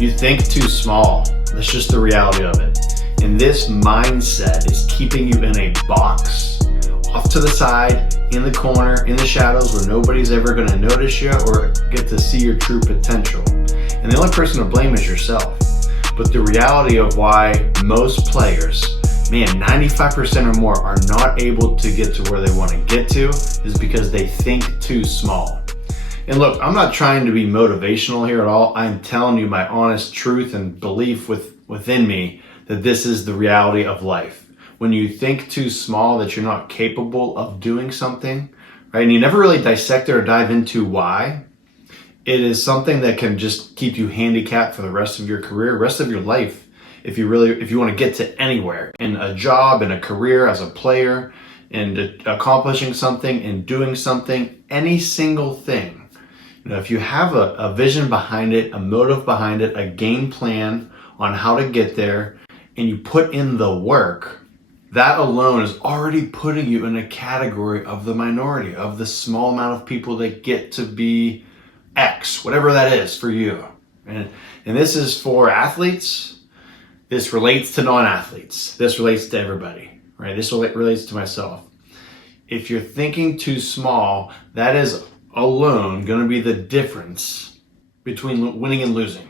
You think too small. That's just the reality of it. And this mindset is keeping you in a box, off to the side, in the corner, in the shadows where nobody's ever going to notice you or get to see your true potential. And the only person to blame is yourself. But the reality of why most players, 95% or more, are not able to get to where they want to get to is because they think too small. And look, I'm not trying to be motivational here at all. I'm telling you my honest truth and belief within me that this is the reality of life. When you think too small that you're not capable of doing something, right? And you never really dissect it or dive into why, it is something that can just keep you handicapped for the rest of your career, rest of your life. If you want to get to anywhere in a job, in a career, as a player, and accomplishing something and doing something, any single thing. If you have a vision behind it, a motive behind it, a game plan on how to get there, and you put in the work, that alone is already putting you in a category of the minority, of the small amount of people that get to be X, whatever that is for you. And this is for athletes. This relates to non-athletes. This relates to everybody, right? This relates to myself. If you're thinking too small, that is alone going to be the difference between winning and losing.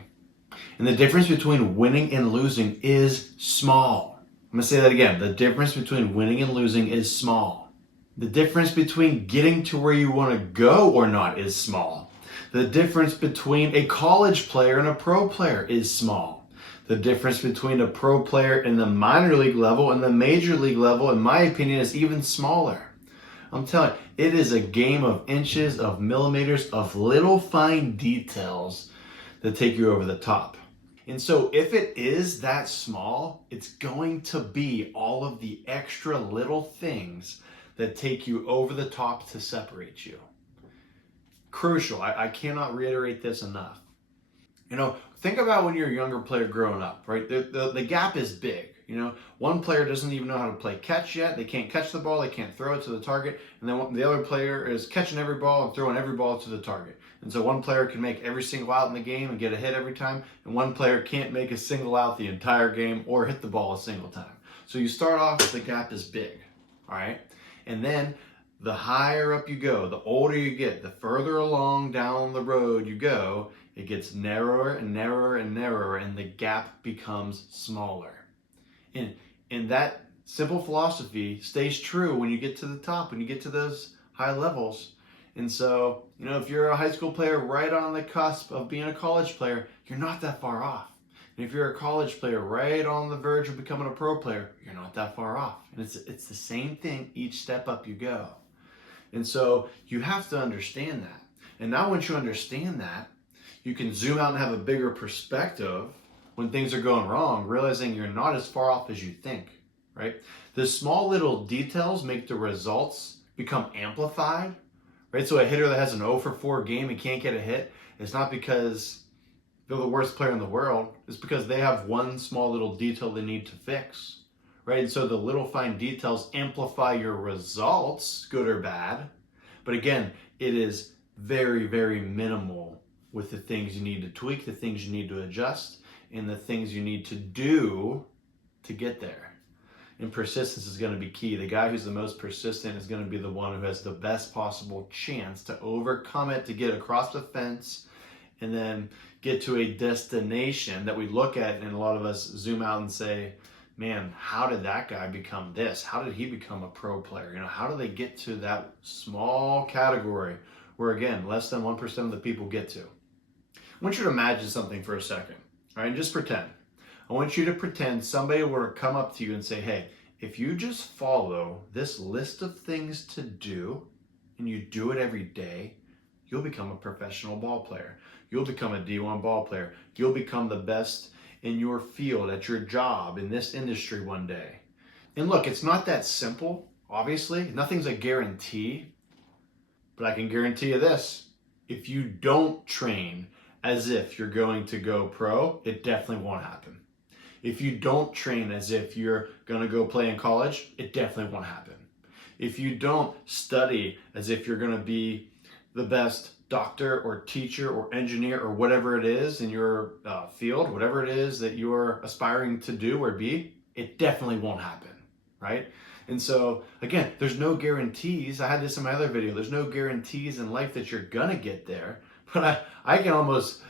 And the difference between winning and losing is small. I'm going to say that again. The difference between winning and losing is small. The difference between getting to where you want to go or not is small. The difference between a college player and a pro player is small. The difference between a pro player in the minor league level and the major league level, in my opinion, is even smaller. I'm telling you, it is a game of inches, of millimeters, of little fine details that take you over the top. And so if it is that small, it's going to be all of the extra little things that take you over the top to separate you. Crucial. I cannot reiterate this enough. Think about when you're a younger player growing up, right? The gap is big. One player doesn't even know how to play catch yet. They can't catch the ball. They can't throw it to the target. And then the other player is catching every ball and throwing every ball to the target. And so one player can make every single out in the game and get a hit every time. And one player can't make a single out the entire game or hit the ball a single time. So you start off, the gap is big, all right? And then the higher up you go, the older you get, the further along down the road you go, it gets narrower and narrower and narrower, and the gap becomes smaller. And that simple philosophy stays true when you get to the top, when you get to those high levels. And so, if you're a high school player right on the cusp of being a college player, you're not that far off. And if you're a college player right on the verge of becoming a pro player, you're not that far off. And it's the same thing each step up you go. And so you have to understand that. And now once you understand that, you can zoom out and have a bigger perspective when things are going wrong, realizing you're not as far off as you think, right? The small little details make the results become amplified, right? So a hitter that has an 0 for 4 game and can't get a hit, it's not because they're the worst player in the world. It's because they have one small little detail they need to fix, right? And so the little fine details amplify your results, good or bad. But again, it is very, very minimal with the things you need to tweak, the things you need to adjust, and the things you need to do to get there. And persistence is going to be key. The guy who's the most persistent is going to be the one who has the best possible chance to overcome it, to get across the fence, and then get to a destination that we look at, and a lot of us zoom out and say, man, how did that guy become this? How did he become a pro player? How do they get to that small category where, again, less than 1% of the people get to? I want you to imagine something for a second, all right? Just pretend. I want you to pretend somebody were to come up to you and say, hey, if you just follow this list of things to do and you do it every day, you'll become a professional ball player. You'll become a D1 ball player. You'll become the best in your field, at your job, in this industry one day. And look, it's not that simple, obviously. Nothing's a guarantee. But I can guarantee you this. If you don't train as if you're going to go pro, it definitely won't happen. If you don't train as if you're going to go play in college, it definitely won't happen. If you don't study as if you're going to be the best doctor or teacher or engineer or whatever it is in your field, whatever it is that you're aspiring to do or be, it definitely won't happen, right? And so, again, there's no guarantees. I had this in my other video. There's no guarantees in life that you're gonna get there, but I can almost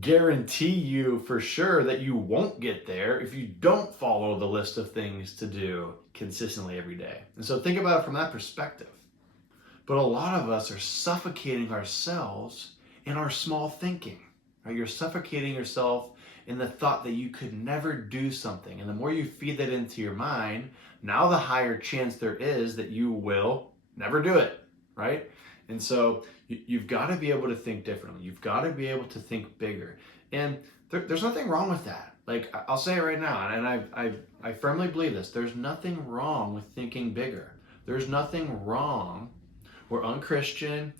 guarantee you for sure that you won't get there if you don't follow the list of things to do consistently every day. And so think about it from that perspective. But a lot of us are suffocating ourselves in our small thinking, right? You're suffocating yourself in the thought that you could never do something. And the more you feed that into your mind, now the higher chance there is that you will never do it, right? And so you've got to be able to think differently. You've got to be able to think bigger. And there's nothing wrong with that. Like, I'll say it right now, and I firmly believe this. There's nothing wrong with thinking bigger. There's nothing wrong or unchristian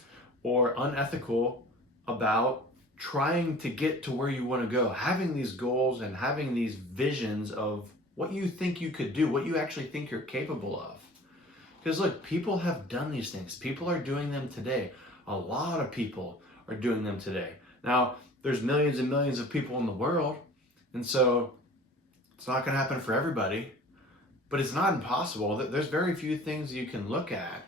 or unethical about trying to get to where you want to go, having these goals and having these visions of what you think you could do, what you actually think you're capable of. Because look, people have done these things. People are doing them today. A lot of people are doing them today. Now, there's millions and millions of people in the world, and so it's not going to happen for everybody, but it's not impossible. There's very few things you can look at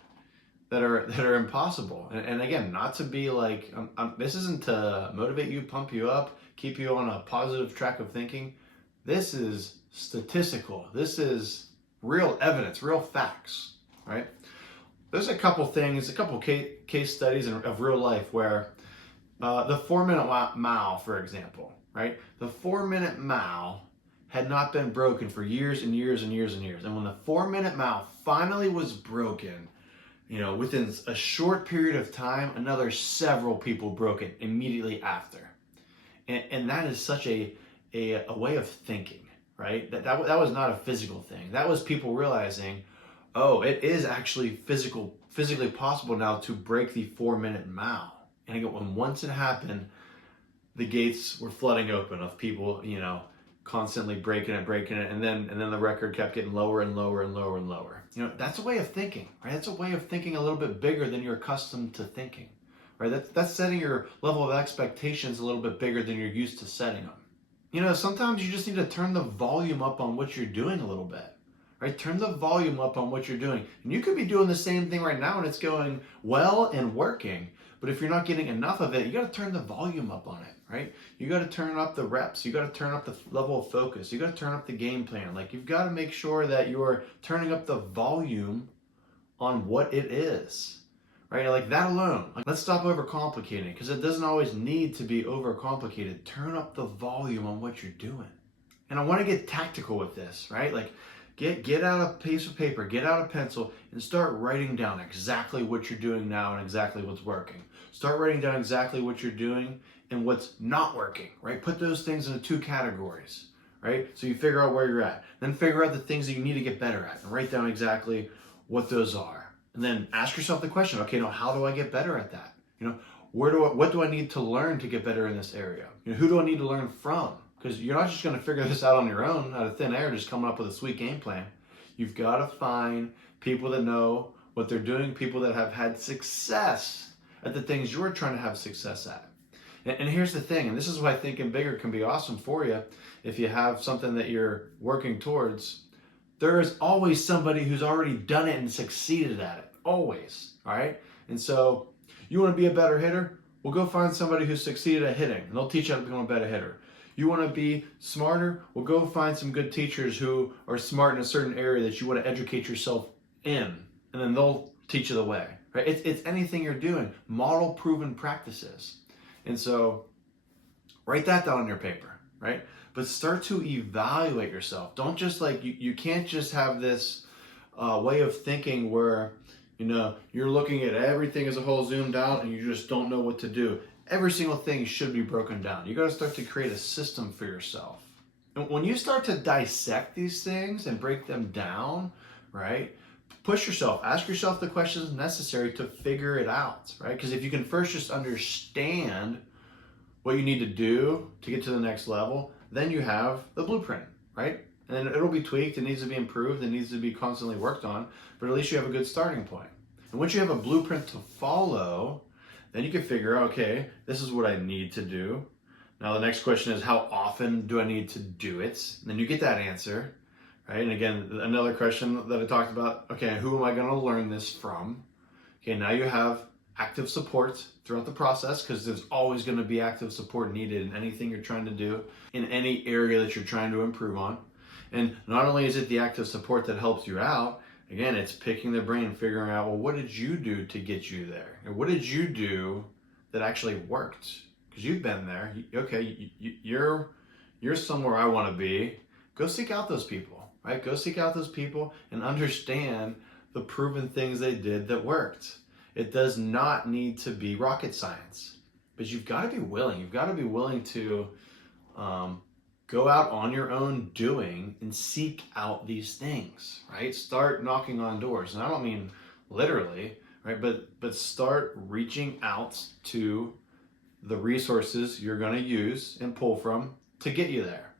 that are impossible. And again, not to be like, this isn't to motivate you, pump you up, keep you on a positive track of thinking. This is statistical. This is real evidence, real facts, right? There's a couple things, a couple case studies of real life where the 4-minute mile, for example, right? The 4-minute mile had not been broken for years and years and years and years. And when the 4-minute mile finally was broken, within a short period of time, another several people broke it immediately after. And that is such a way of thinking, right? That was not a physical thing. That was people realizing, oh, it is actually physically possible now to break the 4-minute mile. And again, once it happened, the gates were flooding open of people, constantly breaking it, and then the record kept getting lower and lower and lower and lower. That's a way of thinking, right? That's a way of thinking a little bit bigger than you're accustomed to thinking, right? That's setting your level of expectations a little bit bigger than you're used to setting them. Sometimes you just need to turn the volume up on what you're doing a little bit, right? Turn the volume up on what you're doing. And you could be doing the same thing right now and it's going well and working, but if you're not getting enough of it, you got to turn the volume up on it, right? You got to turn up the reps. You got to turn up the level of focus. You got to turn up the game plan. Like, you've got to make sure that you're turning up the volume on what it is, right? Like that alone. Let's stop overcomplicating, because it doesn't always need to be overcomplicated. Turn up the volume on what you're doing. And I want to get tactical with this, right? Like, get out a piece of paper, get out a pencil, and start writing down exactly what you're doing now and exactly what's working. Start writing down exactly what you're doing and what's not working, right? Put those things into 2 categories, right? So you figure out where you're at. Then figure out the things that you need to get better at and write down exactly what those are. And then ask yourself the question, okay, now how do I get better at that? What do I need to learn to get better in this area? Who do I need to learn from? Because you're not just going to figure this out on your own, out of thin air, just coming up with a sweet game plan. You've got to find people that know what they're doing, people that have had success at the things you're trying to have success at. And here's the thing, and this is why thinking bigger can be awesome for you if you have something that you're working towards. There is always somebody who's already done it and succeeded at it. Always, all right? And so you want to be a better hitter? Well, go find somebody who's succeeded at hitting, and they'll teach you how to become a better hitter. You want to be smarter? Well, go find some good teachers who are smart in a certain area that you want to educate yourself in, and then they'll teach you the way, right? It's anything you're doing. Model proven practices. And so write that down on your paper, right? But start to evaluate yourself. Don't just you can't just have this way of thinking where, you're looking at everything as a whole zoomed out and you just don't know what to do. Every single thing should be broken down. You got to start to create a system for yourself. And when you start to dissect these things and break them down, right? Push yourself. Ask yourself the questions necessary to figure it out, right? Because if you can first just understand what you need to do to get to the next level, then you have the blueprint, right? And then it'll be tweaked. It needs to be improved. It needs to be constantly worked on. But at least you have a good starting point. And once you have a blueprint to follow, Then you can figure out, okay, this is what I need to do. Now the next question is, how often do I need to do it? And then you get that answer, right? And again, another question that I talked about, okay, who am I going to learn this from? Okay, now you have active support throughout the process, because there's always going to be active support needed in anything you're trying to do, in any area that you're trying to improve on. And not only is it the active support that helps you out, again, it's picking their brain, figuring out, well, what did you do to get you there? And what did you do that actually worked? Because you've been there. Okay, you're somewhere I want to be. Go seek out those people, right? Go seek out those people and understand the proven things they did that worked. It does not need to be rocket science, but you've got to be willing. You've got to be willing to go out on your own doing and seek out these things, right? Start knocking on doors. And I don't mean literally, right? But start reaching out to the resources you're going to use and pull from to get you there.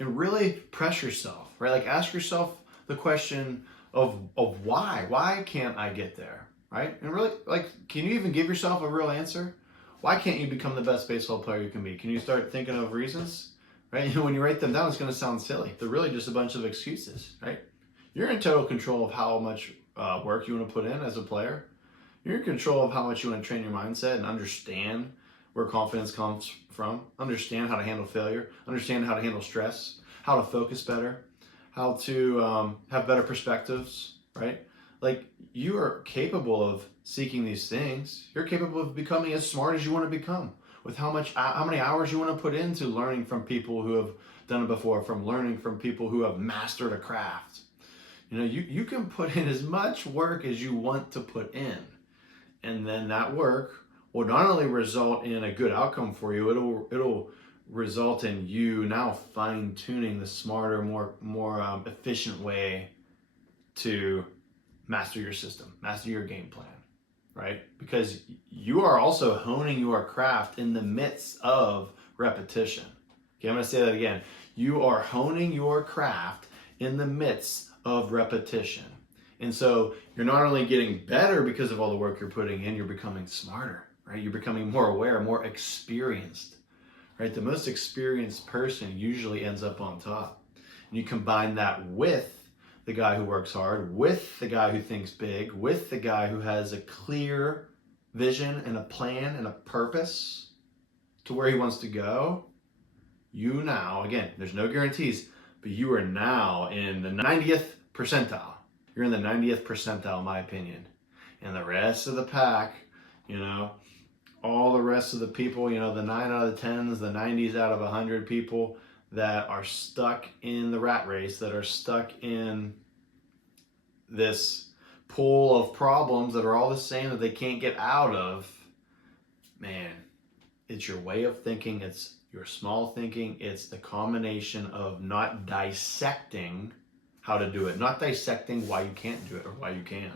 And really press yourself, right? Like, ask yourself the question of why? Why can't I get there, right? And really, like, can you even give yourself a real answer? Why can't you become the best baseball player you can be? Can you start thinking of reasons, right? When you write them down, it's going to sound silly. They're really just a bunch of excuses, right? You're in total control of how much work you want to put in as a player. You're in control of how much you want to train your mindset and understand where confidence comes from, understand how to handle failure, understand how to handle stress, how to focus better, how to have better perspectives, right? Like, you are capable of seeking these things. You're capable of becoming as smart as you want to become, with how many hours you want to put into learning from people who have done it before, from learning from people who have mastered a craft. You know, you can put in as much work as you want to put in, and then that work will not only result in a good outcome for you, it'll result in you now fine-tuning the smarter, more efficient way to master your system, master your game plan, right? Because you are also honing your craft in the midst of repetition. Okay, I'm going to say that again. You are honing your craft in the midst of repetition. And so you're not only getting better because of all the work you're putting in, you're becoming smarter, right? You're becoming more aware, more experienced, right? The most experienced person usually ends up on top. And you combine that with the guy who works hard, with the guy who thinks big, with the guy who has a clear vision and a plan and a purpose to where he wants to go. You now, again, there's no guarantees, but you are now in the 90th percentile. You're in the 90th percentile, in my opinion. And the rest of the pack, you know, all the rest of the people, you know, the 9 out of the 10s, the 90s out of 100 people that are stuck in the rat race, that are stuck in this pool of problems that are all the same that they can't get out of, man, it's your way of thinking, it's your small thinking, it's the combination of not dissecting how to do it, not dissecting why you can't do it or why you can.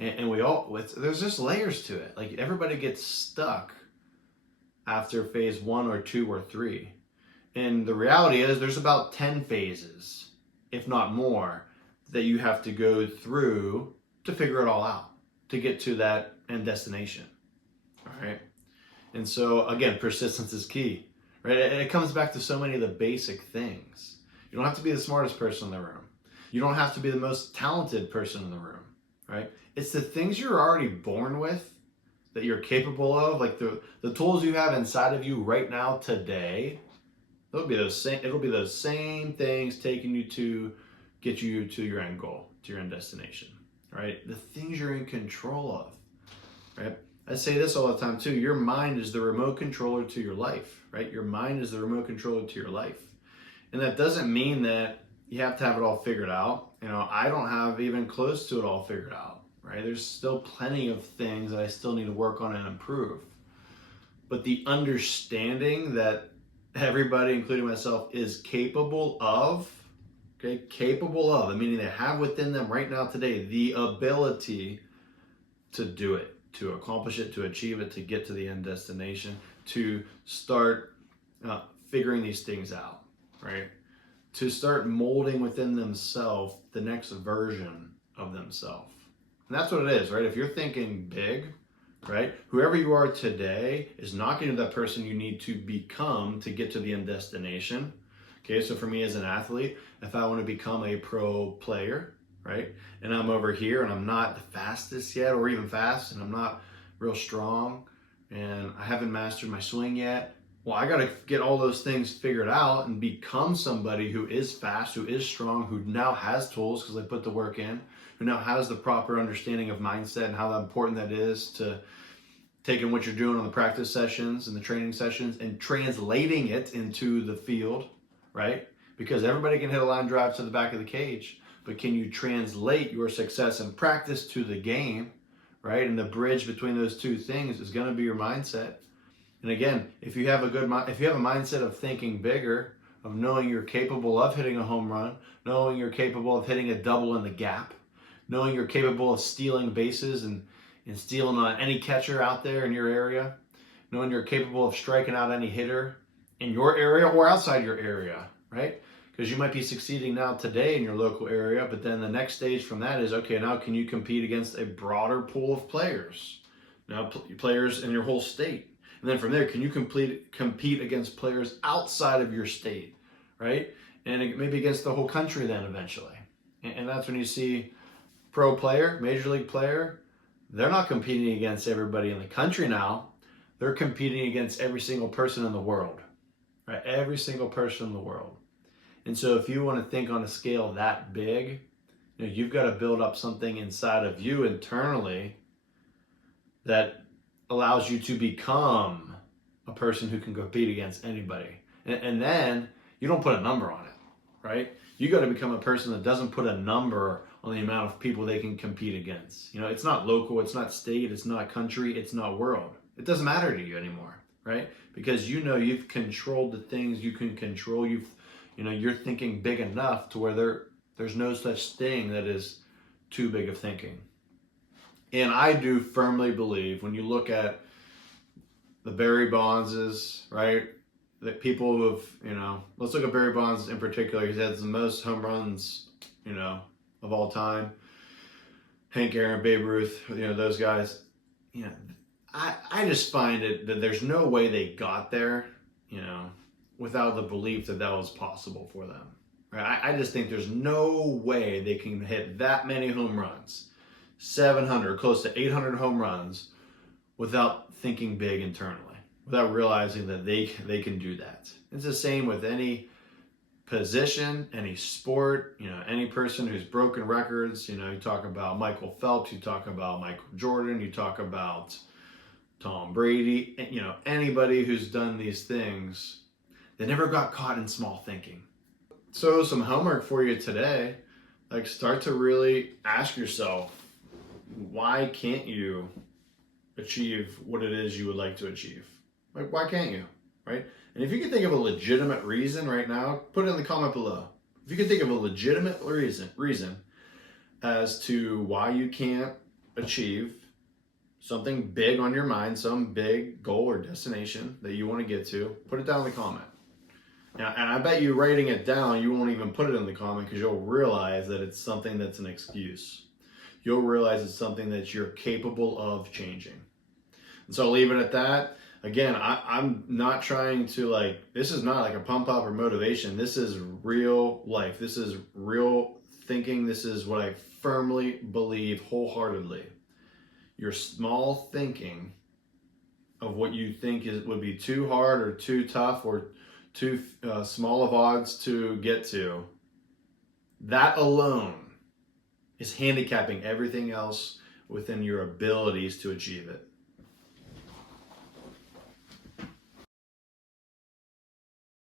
And we all, there's just layers to it. Like, everybody gets stuck after phase 1 or 2 or 3. And the reality is there's about 10 phases, if not more, that you have to go through to figure it all out, to get to that end destination. All right. And so, again, persistence is key, right? And it comes back to so many of the basic things. You don't have to be the smartest person in the room. You don't have to be the most talented person in the room, right? It's the things you're already born with that you're capable of, like the tools you have inside of you right now today. It'll be those same things taking you to get you to your end goal, to your end destination, right? The things you're in control of, right? I say this all the time too. Your mind is the remote controller to your life, right? Your mind is the remote controller to your life. And that doesn't mean that you have to have it all figured out. You know, I don't have even close to it all figured out, right? There's still plenty of things that I still need to work on and improve. But the understanding that everybody, including myself, is capable of, okay, capable of, meaning they have within them right now today the ability to do it, to accomplish it, to achieve it, to get to the end destination, to start figuring these things out, right? To start molding within themselves the next version of themselves. And that's what it is, right? If you're thinking big, right? Whoever you are today is not going to be that person you need to become to get to the end destination. Okay, so for me as an athlete, if I want to become a pro player, right, and I'm over here and I'm not the fastest yet, or even fast, and I'm not real strong, and I haven't mastered my swing yet, well, I got to get all those things figured out and become somebody who is fast, who is strong, who now has tools because they put the work in, who now has the proper understanding of mindset and how important that is to taking what you're doing on the practice sessions and the training sessions and translating it into the field, right? Because everybody can hit a line drive to the back of the cage, but can you translate your success in practice to the game, right? And the bridge between those two things is going to be your mindset. And again, if you have a mindset of thinking bigger, of knowing you're capable of hitting a home run, knowing you're capable of hitting a double in the gap, knowing you're capable of stealing bases and stealing on any catcher out there in your area, knowing you're capable of striking out any hitter in your area or outside your area, right? Because you might be succeeding now today in your local area, but then the next stage from that is, okay, now can you compete against a broader pool of players? Now players in your whole state. And then from there, can you compete against players outside of your state, right? And maybe against the whole country then eventually. And that's when you see pro player, major league player, they're not competing against everybody in the country now. They're competing against every single person in the world, right? Every single person in the world. And so if you want to think on a scale that big, you've got to build up something inside of you internally that allows you to become a person who can compete against anybody. And then you don't put a number on it, right? You got to become a person that doesn't put a number on the amount of people they can compete against. It's not local, it's not state, it's not country, it's not world. It doesn't matter to you anymore, right? Because you've controlled the things you can control. You're thinking big enough to where there's no such thing that is too big of thinking. And I do firmly believe when you look at the Barry Bondses, right? That people who have, let's look at Barry Bonds in particular. He has the most home runs, of all time. Hank Aaron, Babe Ruth, those guys. I just find it that there's no way they got there, without the belief that was possible for them. Right? I just think there's no way they can hit that many home runs, 700, close to 800 home runs, without thinking big internally, without realizing that they can do that. It's the same with any position, any sport, any person who's broken records. You talk about Michael Phelps, you talk about Michael Jordan, you talk about Tom Brady, anybody who's done these things, they never got caught in small thinking. So some homework for you today, start to really ask yourself, why can't you achieve what it is you would like to achieve? Why can't you, right? And if you can think of a legitimate reason right now, put it in the comment below. If you can think of a legitimate reason as to why you can't achieve something big on your mind, some big goal or destination that you want to get to, put it down in the comment. Now, and I bet you writing it down, you won't even put it in the comment because you'll realize that it's something that's an excuse. You'll realize it's something that you're capable of changing. And so I'll leave it at that. Again, I'm not trying to this is not like a pump up or motivation. This is real life. This is real thinking. This is what I firmly believe wholeheartedly. Your small thinking of what you think would be too hard or too tough or too small of odds to get to, that alone is handicapping everything else within your abilities to achieve it.